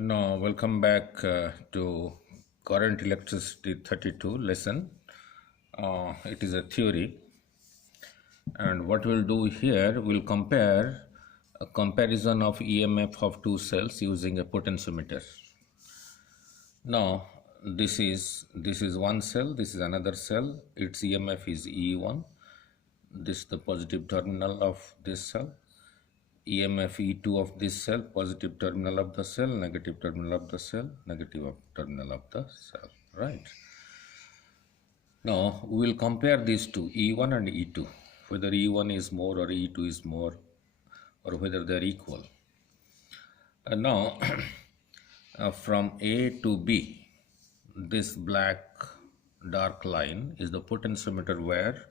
Now, welcome back to Current Electricity 32 lesson. It is a theory, and what we'll do here, we'll compare a comparison of EMF of two cells using a potentiometer. Now, this is one cell, this is another cell. Its EMF is E1. This is the positive terminal of this cell. EMF E2 of this cell, positive terminal of the cell, negative terminal of the cell, negative terminal of the cell, right? Now, we will compare these two, E1 and E2, whether E1 is more or E2 is more, or whether they are equal. And now, from A to B, this black dark line is the potentiometer wire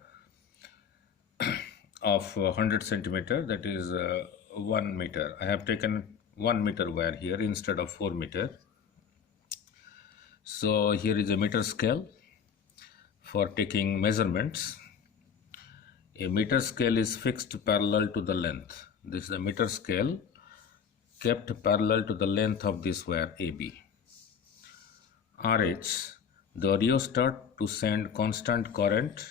of 100 centimeter, that is 1 meter. I have taken 1 meter wire here instead of 4 meter. So here is a meter scale for taking measurements. A meter scale is fixed parallel to the length. This is the meter scale kept parallel to the length of this wire AB. RH, the rheostat to send constant current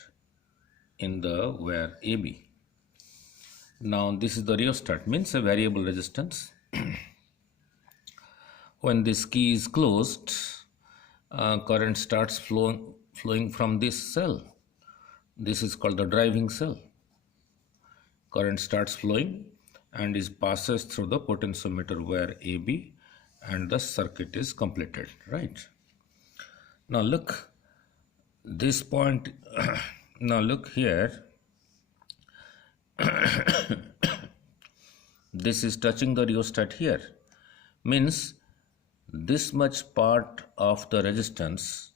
in the wire AB. Now this is the rheostat, means a variable resistance. When this key is closed, current starts flowing from this cell. This is called the driving cell. Current starts flowing and passes through the potentiometer wire AB, and the circuit is completed, right? Now look, this point, now look here, this is touching the rheostat here, means this much part of the resistance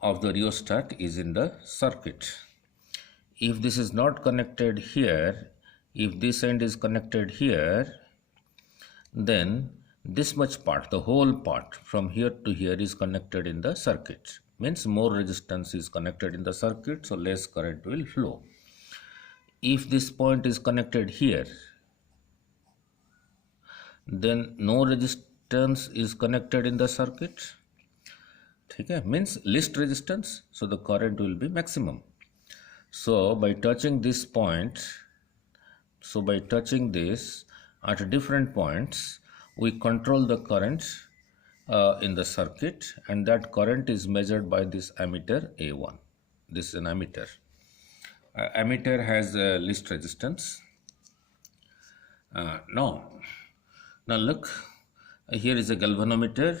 of the rheostat is in the circuit. If this is not connected here, if this end is connected here, then this much part, the whole part from here to here is connected in the circuit, means more resistance is connected in the circuit, so less current will flow. If this point is connected here, then no resistance is connected in the circuit. Okay, means least resistance, so the current will be maximum. So by touching this point, so by touching this at different points, we control the current in the circuit, and that current is measured by this ammeter A1. This is an ammeter. Ammeter has least resistance. Now look, here is a galvanometer.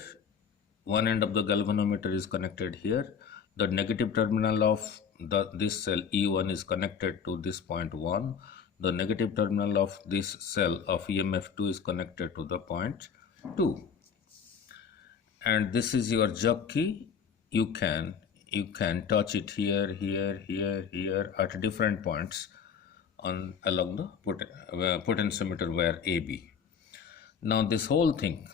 One end of the galvanometer is connected here. The negative terminal of this cell E1 is connected to this point 1. The negative terminal of this cell of EMF2 is connected to the point 2. And this is your jug key. You can touch it here, here, here, here at different points along the potentiometer wire AB. Now this whole thing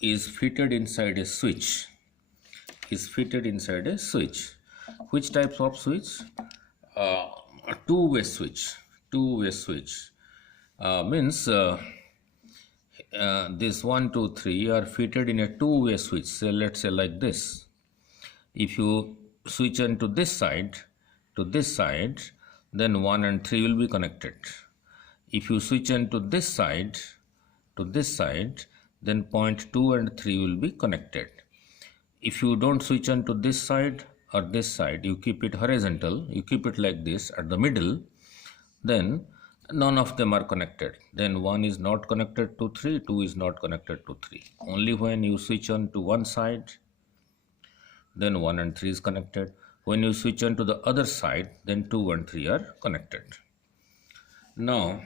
is fitted inside a switch. Which types of switch? A two-way switch. Means this 1, 2, 3 are fitted in a two-way switch. So let's say like this. If you switch on to this side, then 1 and 3 will be connected. If you switch on to this side, then point 2 and 3 will be connected. If you don't switch on to this side or this side, you keep it horizontal, you keep it like this at the middle, then none of them are connected. Then 1 is not connected to 3, 2 is not connected to 3. Only when you switch on to one side, then 1 and 3 is connected. When you switch on to the other side, then 2 and 3 are connected. Now,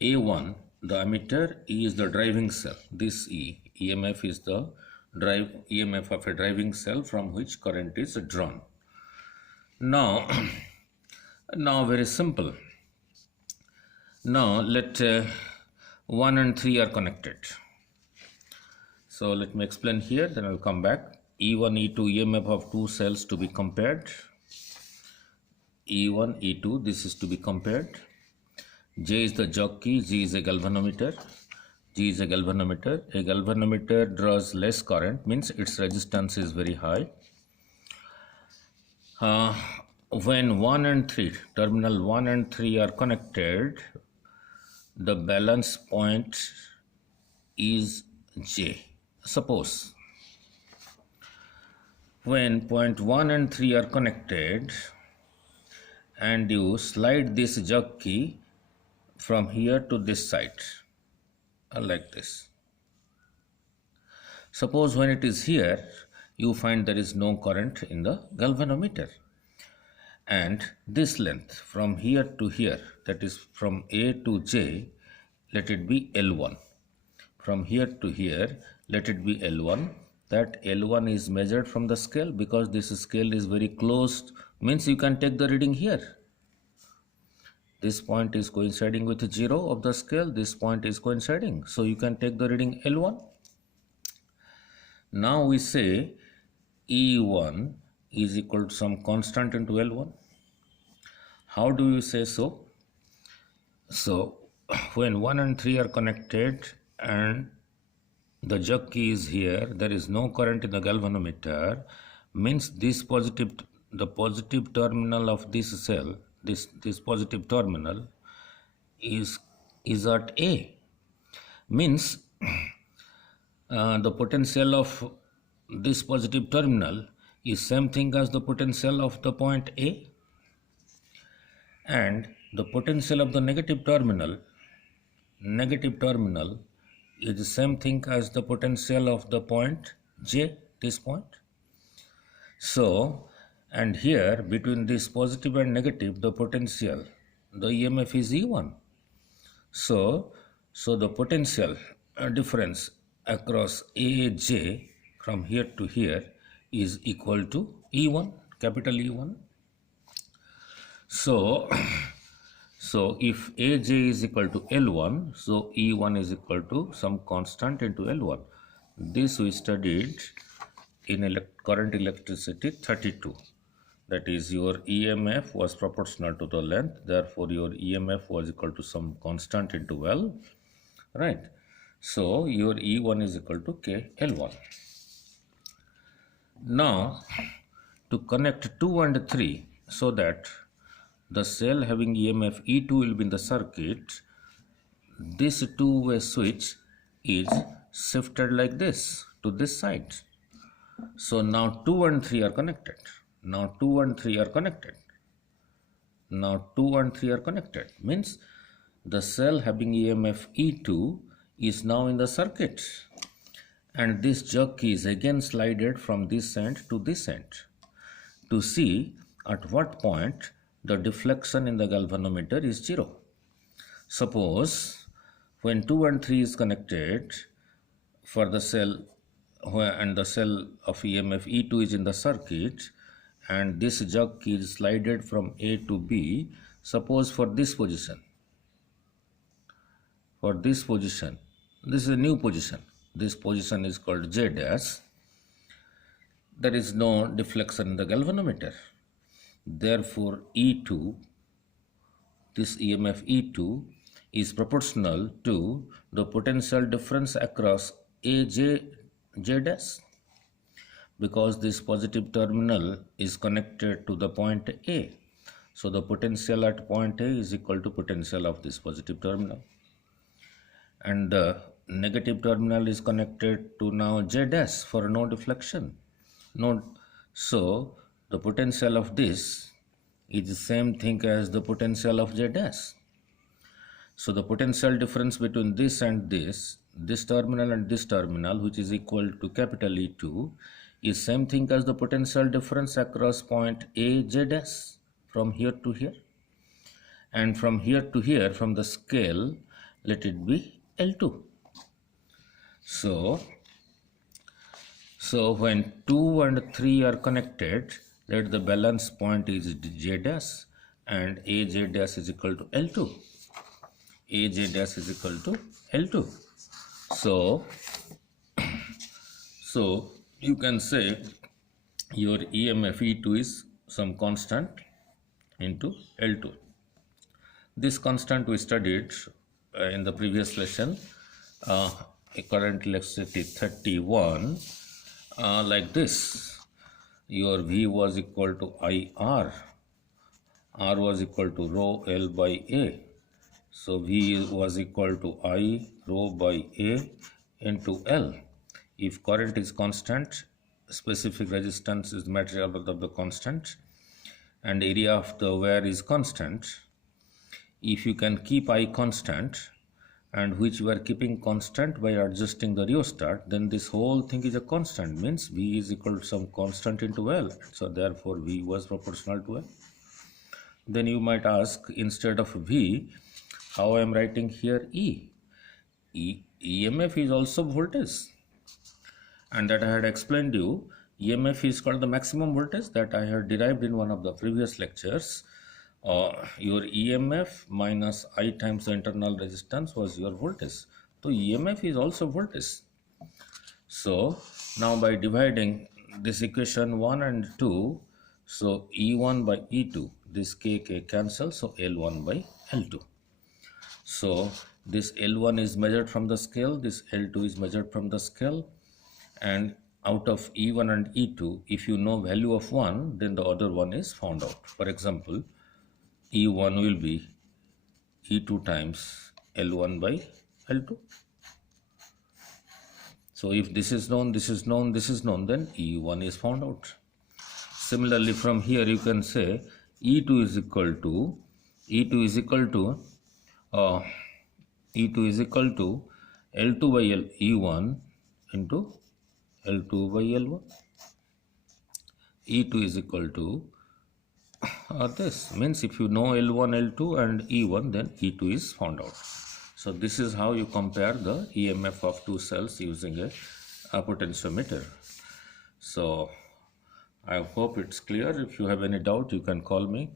A1, the ammeter, E is the driving cell. This EMF is the EMF of a driving cell from which current is drawn. Now very simple. Now let 1 and 3 are connected. So let me explain here, then I'll come back. E1, E2, EMF of two cells to be compared. E1, E2, this is to be compared. J is the jug key, G is a galvanometer. G is a galvanometer. A galvanometer draws less current, means its resistance is very high. Uh, when 1 and 3, terminal 1 and 3 are connected, the balance point is J. Suppose when point 1 and 3 are connected and you slide this jug key from here to this side, like this. Suppose when it is here, you find there is no current in the galvanometer. And this length from here to here, that is from A to J, let it be L1. From here to here, let it be L1. That L1 is measured from the scale, because this scale is very close, means you can take the reading here. This point is coinciding with 0 of the scale, this point is coinciding, so you can take the reading L1. Now we say E1 is equal to some constant into L1. How do you say so? So when 1 and 3 are connected and the jug key is here, there is no current in the galvanometer, means the positive terminal of this cell, this positive terminal is at A. Means the potential of this positive terminal is same thing as the potential of the point A, and the potential of the negative terminal is the same thing as the potential of the point J, this point. So, and here between this positive and negative, the potential, the EMF is E1. So the potential difference across AJ from here to here is equal to E1, capital E1. So if AJ is equal to L1, so E1 is equal to some constant into L1. This we studied in current electricity 32. That is, your EMF was proportional to the length, therefore your EMF was equal to some constant into L, right? So your E1 is equal to KL1. Now to connect 2 and 3 so that the cell having EMF E2 will be in the circuit, this two-way switch is shifted like this to this side. So now 2 and 3 are connected. Now 2 and 3 are connected. Now 2 and 3 are connected. Means the cell having EMF E2 is now in the circuit. And this jug key is again slided from this end to this end to see at what point the deflection in the galvanometer is 0. Suppose when 2 and 3 is connected for the cell, and the cell of EMF E2 is in the circuit, and this jug key is slided from A to B, suppose for this position, this is a new position, this position is called J dash, there is no deflection in the galvanometer. Therefore E2, this EMF E2 is proportional to the potential difference across AJ J dash, because this positive terminal is connected to the point A. So the potential at point A is equal to potential of this positive terminal. And the negative terminal is connected to now J dash for no deflection. So the potential of this is the same thing as the potential of J dash. So the potential difference between this and this terminal and this terminal, which is equal to capital E2, is same thing as the potential difference across point A J dash from here to here. And from here to here, from the scale, let it be L2. So when 2 and 3 are connected, let the balance point is J dash and AJ dash is equal to L2. AJ dash is equal to L2. So you can say your EMF E2 is some constant into L2. This constant we studied in the previous lesson, uh, a current electricity 31 like this. Your V was equal to IR. R was equal to rho L by A. So V was equal to I rho by A into L. If current is constant, specific resistance is the material of the constant, and area of the wire is constant. If you can keep I constant, and which we are keeping constant by adjusting the rheostat, then this whole thing is a constant, means V is equal to some constant into L. So therefore V was proportional to L. Then you might ask, instead of V, how I am writing here E? EMF is also voltage, and that I had explained you. EMF is called the maximum voltage that I had derived in one of the previous lectures. Your EMF minus I times the internal resistance was your voltage. So EMF is also voltage. So now by dividing this equation 1 and 2, so E1 by E2, this K cancels, so L1 by L2. So this L1 is measured from the scale, this L2 is measured from the scale, and out of E1 and E2, if you know value of one, then the other one is found out. For example, E1 will be E2 times L1 by L2. So if this is known, this is known, this is known, then E1 is found out. Similarly, from here you can say E2 is equal to E2 is equal to E2 is equal to L2 by E1 into L2 by L1. E2 is equal to this means if you know L1, L2 and E1, then E2 is found out. So this is how you compare the EMF of two cells using a potentiometer. So I hope it's clear. If you have any doubt, you can call me.